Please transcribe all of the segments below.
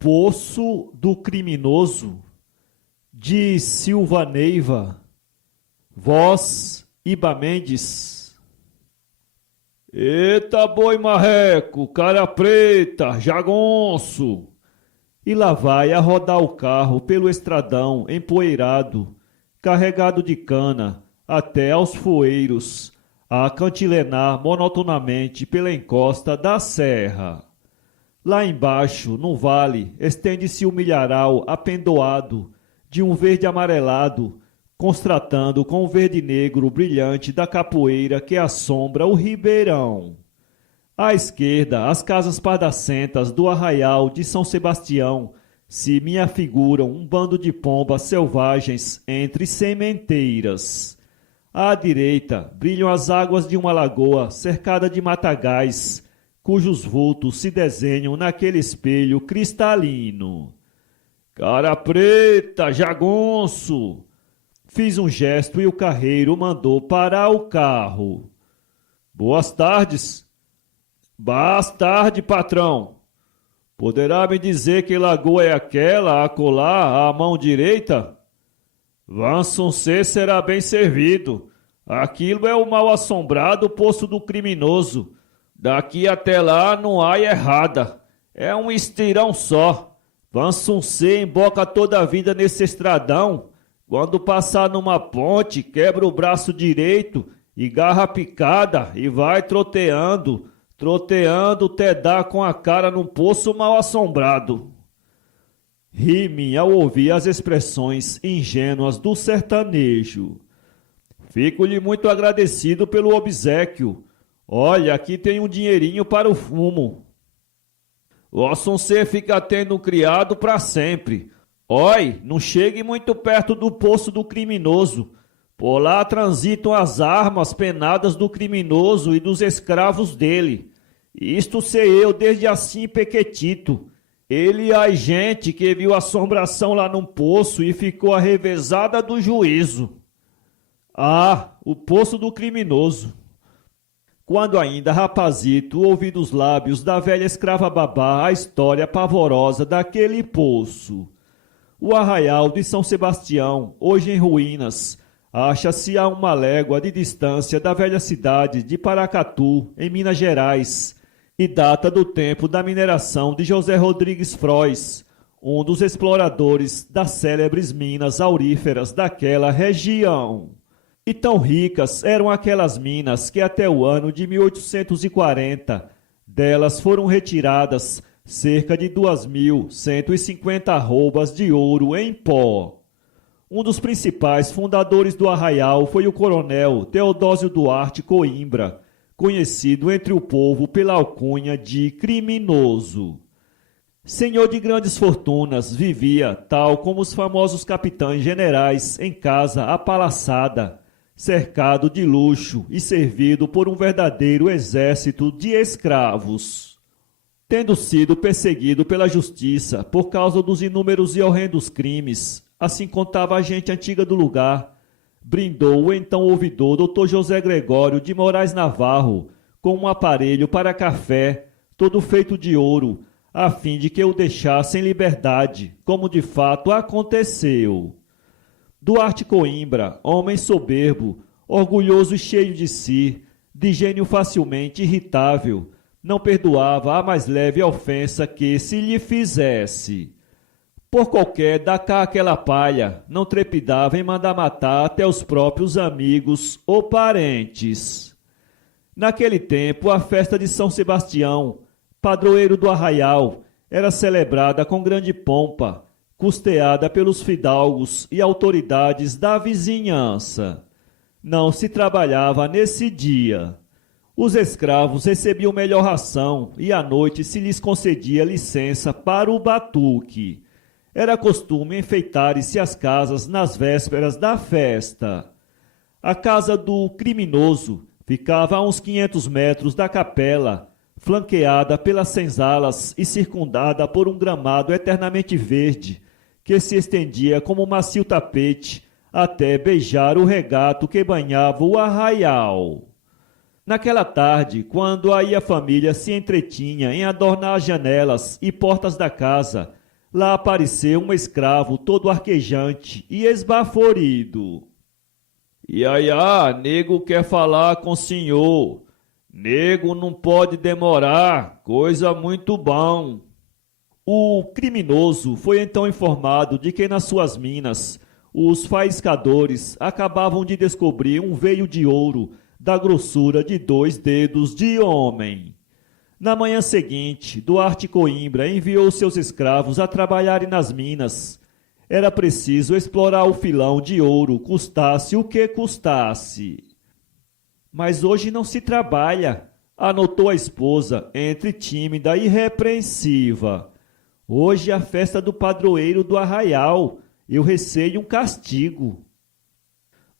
Poço do Criminoso, de Silva Neiva, voz Iba Mendes. Eita boi marreco, cara preta, jagonço! E lá vai a rodar o carro pelo estradão empoeirado, carregado de cana até aos foeiros, a cantilenar monotonamente pela encosta da serra. Lá embaixo, no vale, estende-se o milharal apendoado, de um verde amarelado, constratando com o verde negro brilhante da capoeira que assombra o ribeirão. À esquerda, as casas pardacentas do arraial de São Sebastião se me afiguram um bando de pombas selvagens entre sementeiras. À direita, brilham as águas de uma lagoa cercada de matagais, cujos vultos se desenham naquele espelho cristalino. Cara preta, jagonço! Fiz um gesto e o carreiro mandou parar o carro. Boas tardes. Boas tarde, patrão. Poderá me dizer que lagoa é aquela, acolá, à mão direita? Vansuncê será bem servido. Aquilo é o mal-assombrado Poço do Criminoso. Daqui até lá não há errada. É um estirão só. Vansuncê emboca toda a vida nesse estradão. Quando passar numa ponte, quebra o braço direito e garra picada e vai troteando até dar com a cara num poço mal-assombrado. Ri-me ao ouvir as expressões ingênuas do sertanejo. Fico-lhe muito agradecido pelo obséquio. Olha, aqui tem um dinheirinho para o fumo. Vossoncer fica tendo um criado para sempre. Oi, não chegue muito perto do Poço do Criminoso. Por lá transitam as armas penadas do criminoso e dos escravos dele. Isto sei eu desde assim pequetito. Ele e a gente que viu assombração lá num poço e ficou arrevezada do juízo. Ah, o Poço do Criminoso. Quando ainda rapazito ouvi dos lábios da velha escrava babá a história pavorosa daquele poço. O arraial de São Sebastião, hoje em ruínas, acha-se a uma légua de distância da velha cidade de Paracatu, em Minas Gerais, e data do tempo da mineração de José Rodrigues Frois, um dos exploradores das célebres minas auríferas daquela região. E tão ricas eram aquelas minas que até o ano de 1840 delas foram retiradas cerca de 2.150 arrobas de ouro em pó. Um dos principais fundadores do arraial foi o coronel Teodósio Duarte Coimbra, conhecido entre o povo pela alcunha de Criminoso. Senhor de grandes fortunas, vivia, tal como os famosos capitães generais, em casa apalaçada, cercado de luxo e servido por um verdadeiro exército de escravos. Tendo sido perseguido pela justiça por causa dos inúmeros e horrendos crimes, assim contava a gente antiga do lugar, brindou o então ouvidor Dr. José Gregório de Moraes Navarro com um aparelho para café, todo feito de ouro, a fim de que o deixasse em liberdade, como de fato aconteceu. Duarte Coimbra, homem soberbo, orgulhoso e cheio de si, de gênio facilmente irritável, não perdoava a mais leve ofensa que se lhe fizesse. Por qualquer dá cá aquela palha, não trepidava em mandar matar até os próprios amigos ou parentes. Naquele tempo, a festa de São Sebastião, padroeiro do arraial, era celebrada com grande pompa, custeada pelos fidalgos e autoridades da vizinhança. Não se trabalhava nesse dia. Os escravos recebiam melhor ração e à noite se lhes concedia licença para o batuque. Era costume enfeitarem-se as casas nas vésperas da festa. A casa do criminoso ficava a uns 500 metros da capela, flanqueada pelas senzalas e circundada por um gramado eternamente verde, que se estendia como um macio tapete até beijar o regato que banhava o arraial. Naquela tarde, quando aí a família se entretinha em adornar as janelas e portas da casa, lá apareceu um escravo todo arquejante e esbaforido. Iaiá, nego quer falar com o senhor. Nego não pode demorar, coisa muito bom. O criminoso foi então informado de que nas suas minas os faiscadores acabavam de descobrir um veio de ouro da grossura de 2 dedos de homem. Na manhã seguinte, Duarte Coimbra enviou seus escravos a trabalharem nas minas. Era preciso explorar o filão de ouro, custasse o que custasse. Mas hoje não se trabalha, anotou a esposa, entre tímida e repreensiva. Hoje é a festa do padroeiro do arraial. Eu receio um castigo.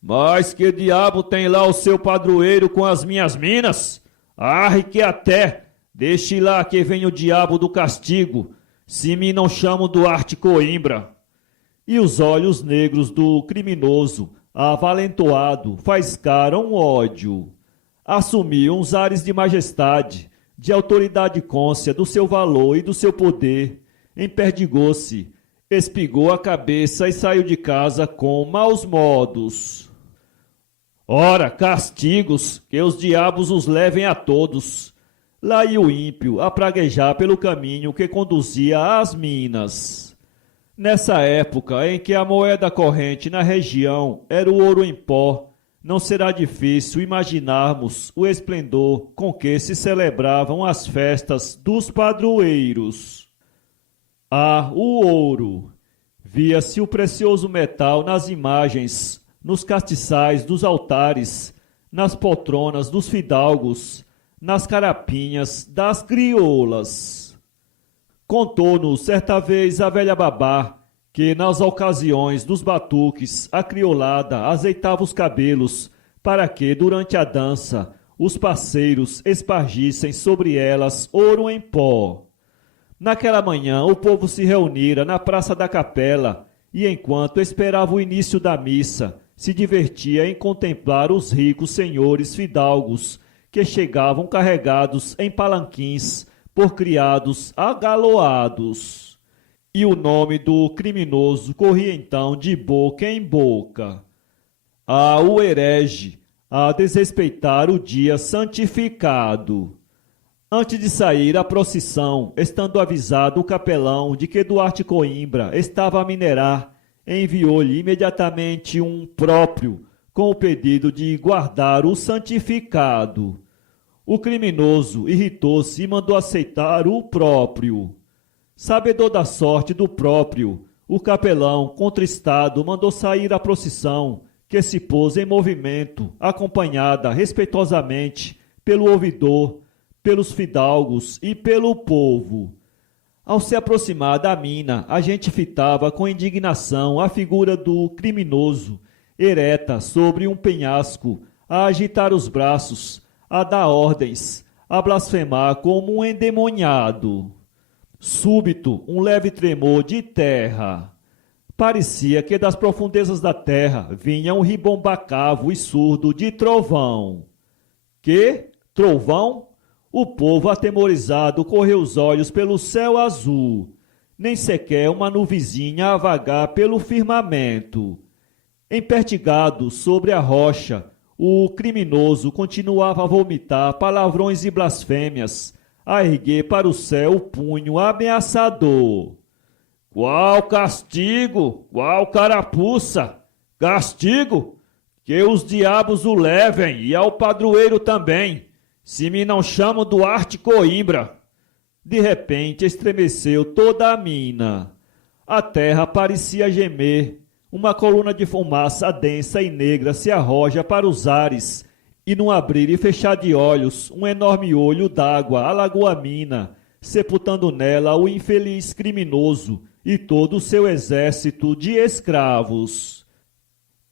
Mas que diabo tem lá o seu padroeiro com as minhas minas? Arre que até! Deixe lá que vem o diabo do castigo, se me não chamo Duarte Coimbra. E os olhos negros do criminoso, avalentoado, faiscaram ódio. Assumiu uns ares de majestade, de autoridade cônscia do seu valor e do seu poder. Emperdigou-se, espigou a cabeça e saiu de casa com maus modos. Ora, castigos, que os diabos os levem a todos. Lá ia o ímpio a praguejar pelo caminho que conduzia às minas. Nessa época em que a moeda corrente na região era o ouro em pó, não será difícil imaginarmos o esplendor com que se celebravam as festas dos padroeiros. Ah, o ouro! Via-se o precioso metal nas imagens, nos castiçais dos altares, nas poltronas dos fidalgos, nas carapinhas das crioulas. Contou-nos certa vez a velha babá que nas ocasiões dos batuques a criolada azeitava os cabelos para que durante a dança os parceiros espargissem sobre elas ouro em pó. Naquela manhã o povo se reunira na praça da capela e enquanto esperava o início da missa se divertia em contemplar os ricos senhores fidalgos que chegavam carregados em palanquins por criados agaloados. E o nome do criminoso corria então de boca em boca. Ah, o herege, a desrespeitar o dia santificado. Antes de sair a procissão, estando avisado o capelão de que Duarte Coimbra estava a minerar, enviou-lhe imediatamente um próprio, com o pedido de guardar o santificado. O criminoso irritou-se e mandou aceitar o próprio. Sabedor da sorte do próprio, o capelão, contristado, mandou sair a procissão, que se pôs em movimento, acompanhada respeitosamente pelo ouvidor, pelos fidalgos e pelo povo. Ao se aproximar da mina, a gente fitava com indignação a figura do criminoso, ereta sobre um penhasco, a agitar os braços, a dar ordens, a blasfemar como um endemoniado. Súbito, um leve tremor de terra. Parecia que das profundezas da terra vinha um ribombacavo e surdo de trovão. Que? Trovão? O povo atemorizado correu os olhos pelo céu azul, nem sequer uma nuvizinha a vagar pelo firmamento. Empertigado sobre a rocha, o criminoso continuava a vomitar palavrões e blasfêmias, a erguer para o céu o punho ameaçador. Qual castigo? Qual carapuça? Castigo? Que os diabos o levem e ao padroeiro também, se me não chamo Duarte Coimbra. De repente estremeceu toda a mina. A terra parecia gemer. Uma coluna de fumaça densa e negra se arroja para os ares, e num abrir e fechar de olhos, um enorme olho d'água alagou a mina, sepultando nela o infeliz criminoso e todo o seu exército de escravos.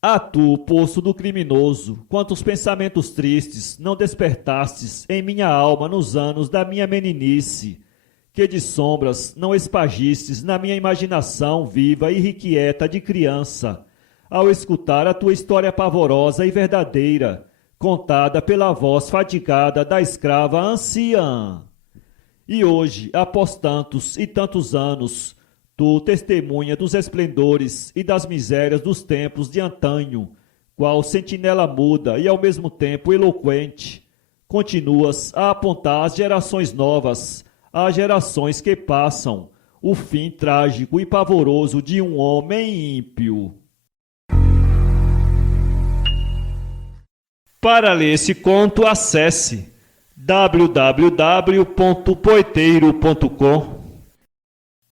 Ah, tu, poço do criminoso, quantos pensamentos tristes não despertastes em minha alma nos anos da minha meninice, que de sombras não espargistes na minha imaginação viva e irrequieta de criança, ao escutar a tua história pavorosa e verdadeira, contada pela voz fatigada da escrava anciã. E hoje, após tantos e tantos anos, Tu testemunha dos esplendores e das misérias dos tempos de antanho, qual sentinela muda e ao mesmo tempo eloquente, continuas a apontar às gerações novas, às gerações que passam, o fim trágico e pavoroso de um homem ímpio. Para ler esse conto, acesse www.poeteiro.com